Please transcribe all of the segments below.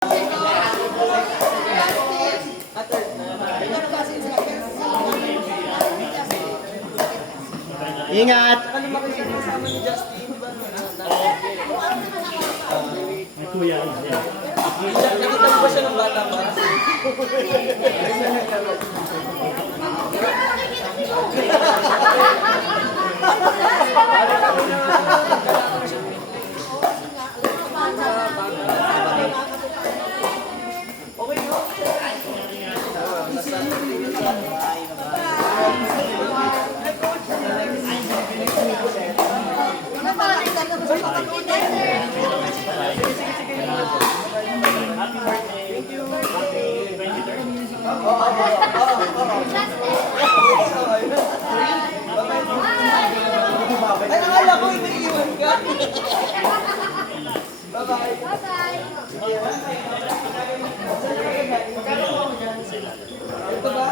Ingat! Ano makikita kasama ni Justin? May kuya. Nakita mo ba siya ng bata pa? Ay, nakala ko iniiwan ka. Bye-bye. Ito ba?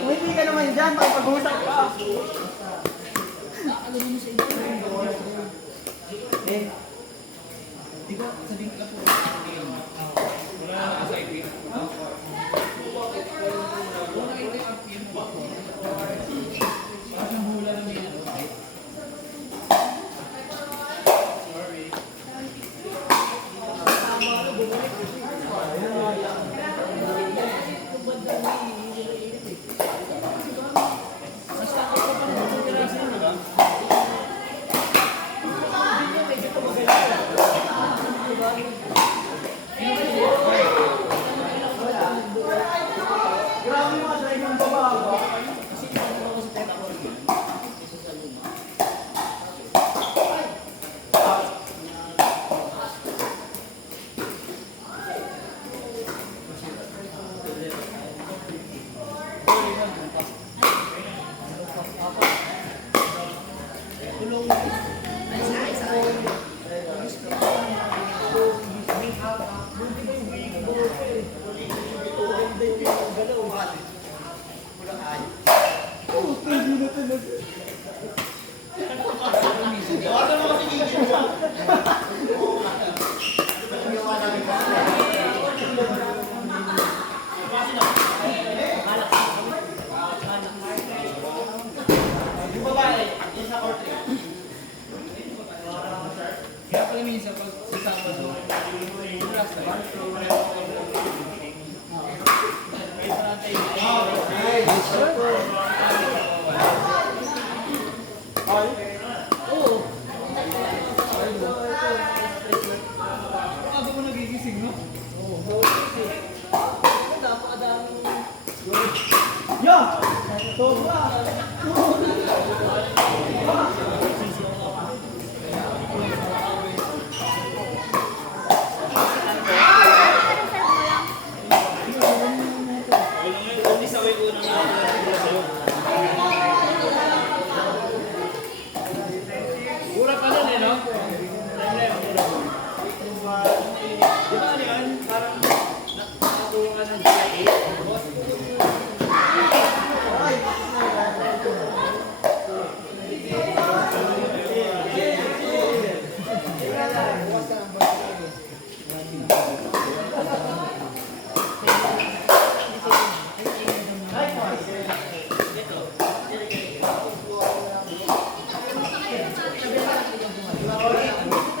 Hindi ka naman dyan, makipag-usap ka. Di ba, sabihin ka po, wala na sa IP. Wala ito yung PM mo ako. Parang hula lang yun. Sorry. Basta ako pa pang magkakirasin, di ba? Wala. Mura pa nun eh, no? Di ba ano yun? Parang nakatulong ka ng GIA.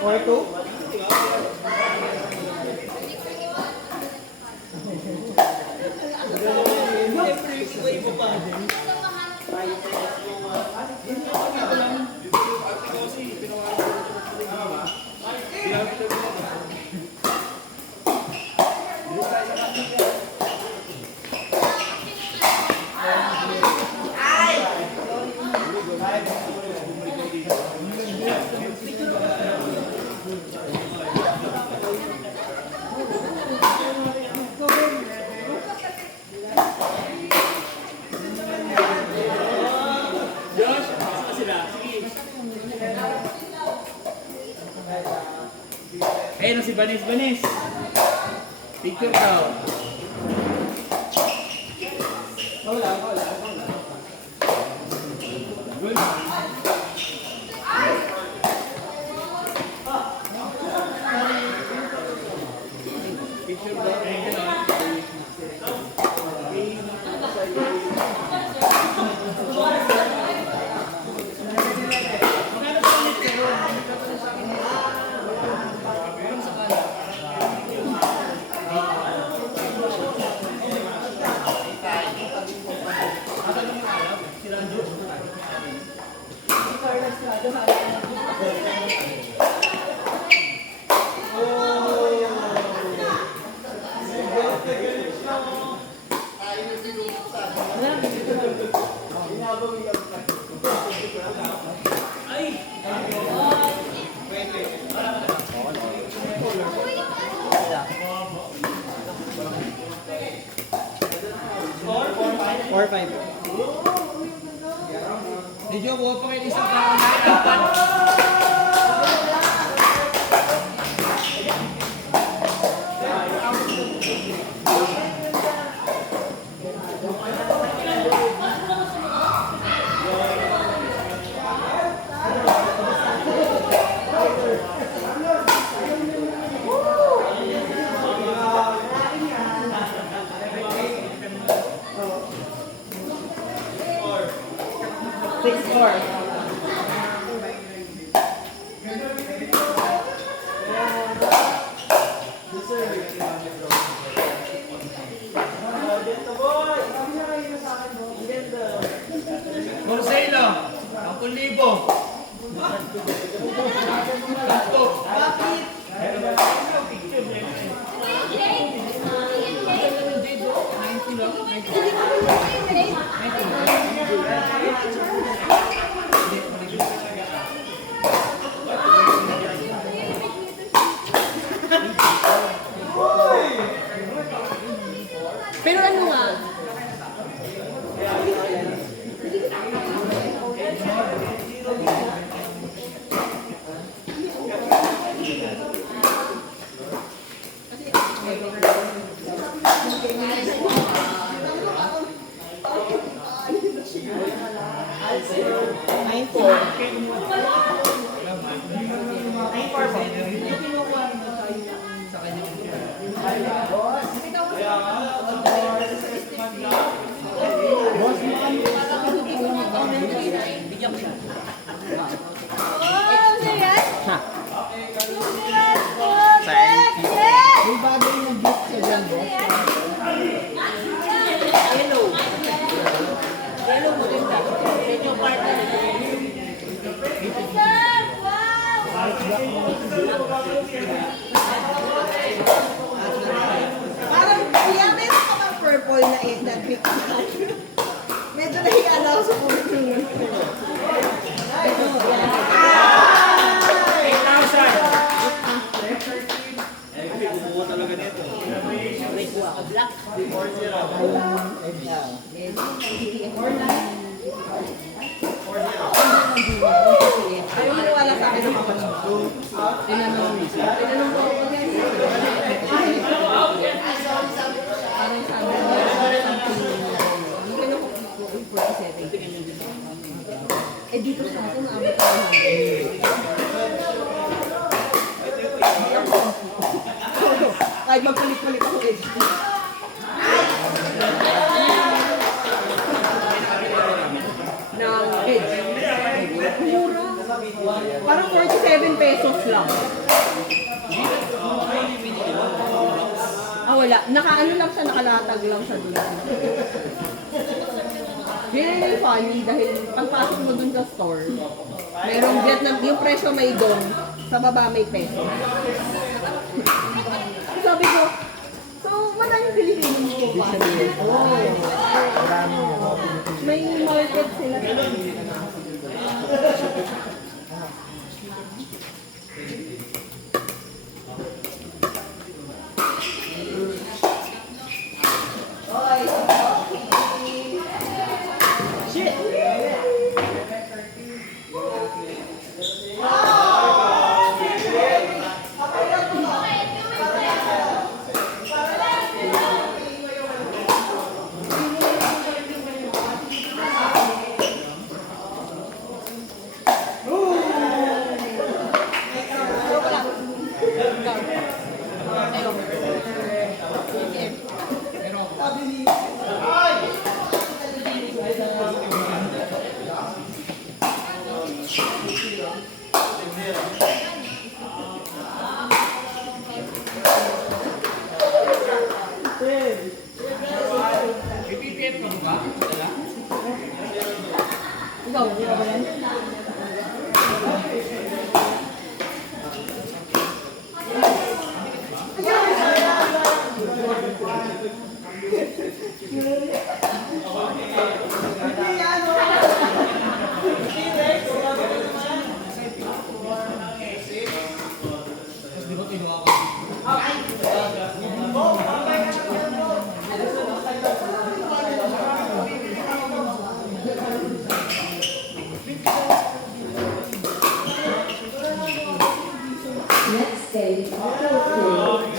Or two? Josh, saan sila? Sige. Eh, no si Banis, Banis. Picture daw. Good. Picture daw. Eh, gano'n. Or five? Medyo buo pa kayo isang tao na dapat. Six, four. Marcelo, ang kulibo. Kanto. Bakit? Pero ano nga? Nine, four. Oh, serious? Ha? Serious po, Thank you. Beth! May bagay na gift sa dyan, boss. Yellow. Yellow mo rin ba? Medyo partner. Sir, wow! Parang, kuya, meron ka bang purple na big bag? Medyo pasok ko. 8,000. Eh, kumuha talaga nito. Black. Ayaw maniwala sa akin ng kapatid ko. Tinanong ko ako guys. Parang sabi niya, something hindi ko na 47. Eh dito sa atin, maabot tayo. Kahit magpalit-palit ako eh. Ng edge. Mura. Parang 47 pesos lang. Ah, wala. Nakaano lang siya, nakalatag lang siya dun. Yun yung funny dahil pagpasok mo dun sa store, merong Vietnam, yung presyo may dong, sa baba may peso. Sabi ko, so wala yung Pilipino mo pa. May market sila. Ikaw, hindi ka ba yan? Next day, Tokyo, Seoul, Rose.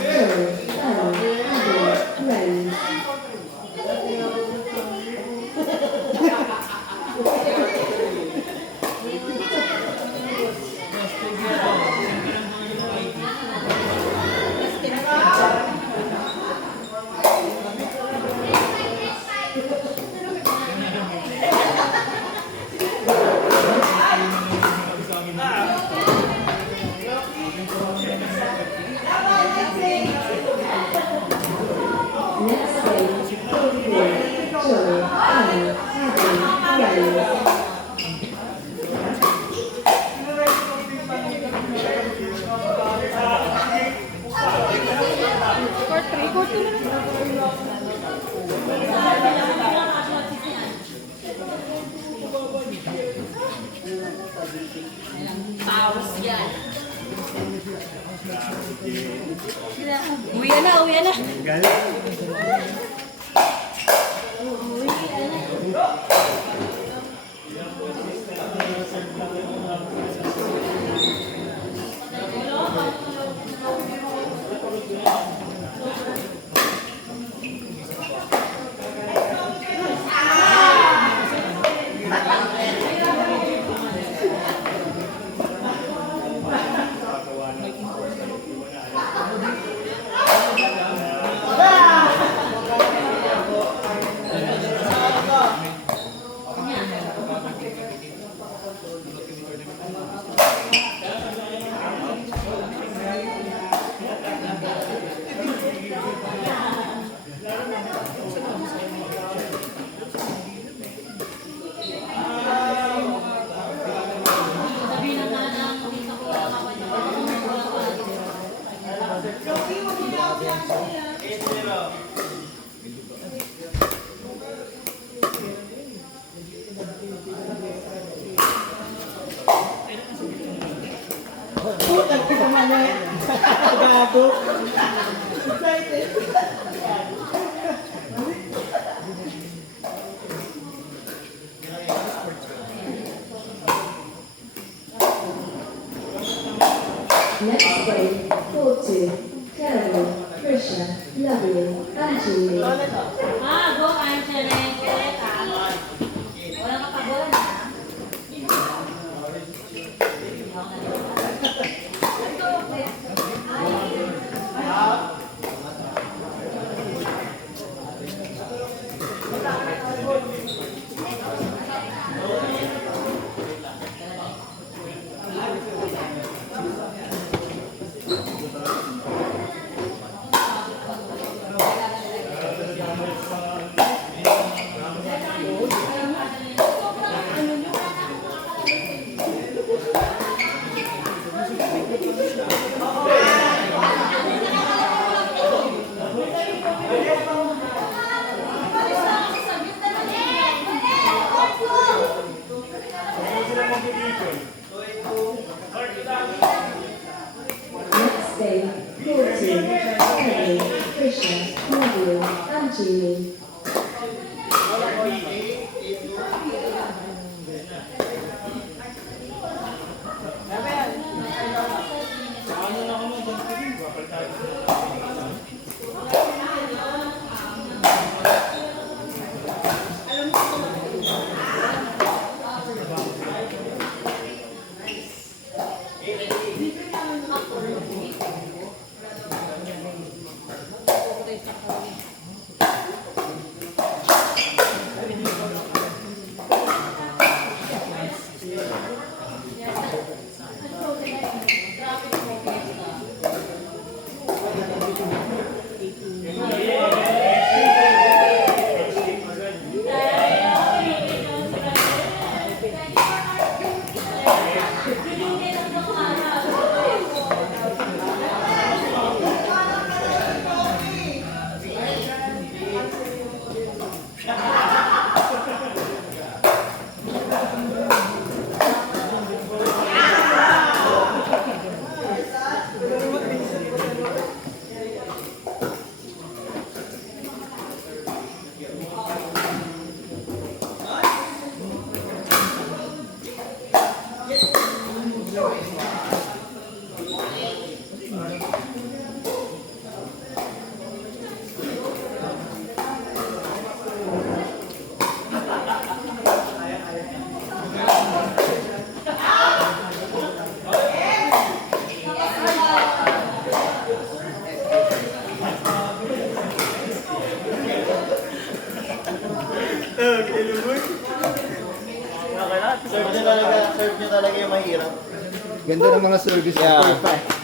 Next day, Tokyo, Seoul, Rose. Paus yan. Uwi na, uwi na. Ah! dito. Excited. Next game, 4-2. Carol, Trisha, W, and Julie. Ah, go, Angela. Wala ka pa doon, ha? Next game, 4-2. Carol, Trisha, W, and Julie. Serve niyo talaga yung mahirap. Ganda ng mga service Yeah. yeah.